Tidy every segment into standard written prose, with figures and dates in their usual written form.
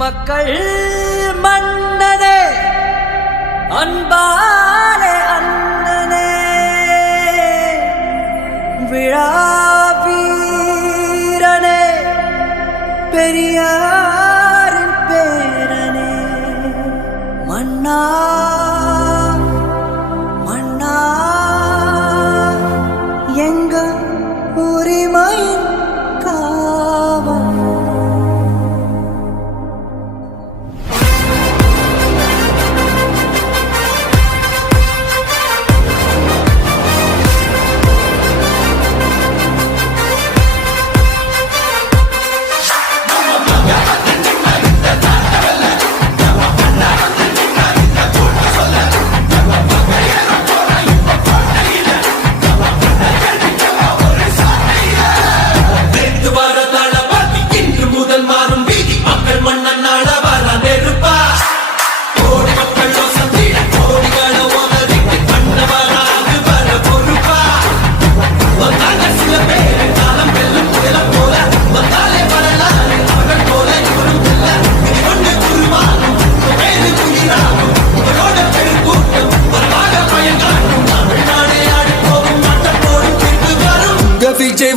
மக்கள் மன்னனே அன்பாலே அண்ணனே விழாவீரனே பெரியாரின் பேரனே மன்னா மன்னா எங்க உரிமையின் காவல்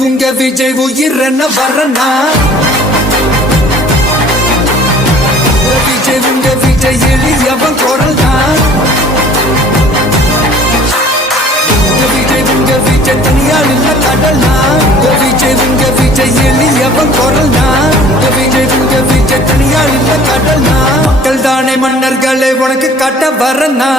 உங்க விஜய் உயிரென்ன வரனா உங்க விஜய் எளியவன் குரல் தான் உங்க விஜய் தனியால் இல்ல கடல்னா உங்க விஜய் எளியவன் குரல் தான் உங்க விஜய் தனியால் இல்ல கடல்னா மக்கள் தானே மன்னர்களே உனக்கு காட்ட வரனா